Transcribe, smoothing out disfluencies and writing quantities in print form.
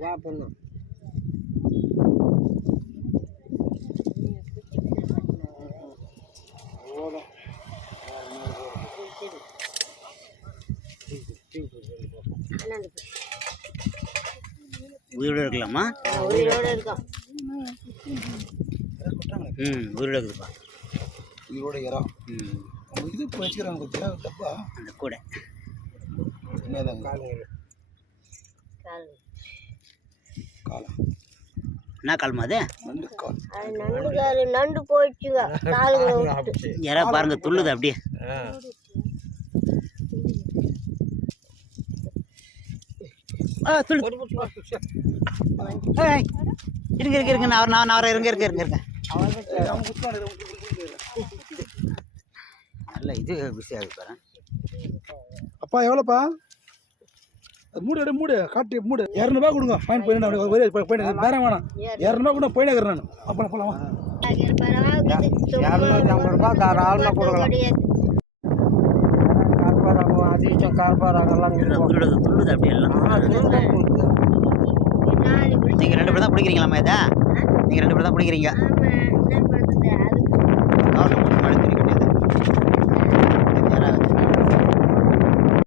வா பொண்ணு. உயிரோடு இருக்கலாமா? உயிரோடு இருக்கும். உயிரோடு இருக்குதுப்பா. உயிரோட இறா. இது வச்சுக்கிறாங்க பார்த்தியா டப்பா அந்த கூடை. காலம் என்ன காலமா அது? நண்டு கால். நண்டு போயிடுச்சுங்க யாரா பாருங்க துள்ளுது அப்படியே. இருங்க நான் அவரை இருங்க நல்ல இது பிஸியாக பாரு. அப்பா எவ்வளோப்பா? மூடு காட்டு மூடு. 200 கொடுங்க. ஃபைன் போயிட்டு வேற வேணாம். 200 கூட போயிட்டு நான் அப்போ போகலாமா? 250 ரூபா தாராளமாக கொடுக்கலாம். அதிகம் கார்பாராங்கெல்லாம் துள்ளுது அப்படி எல்லாம். நீங்கள் 2 பேர் தான் பிடிக்கிறீங்களாம்மா இதை? நீங்கள் 2 பேர் தான் பிடிக்கிறீங்க.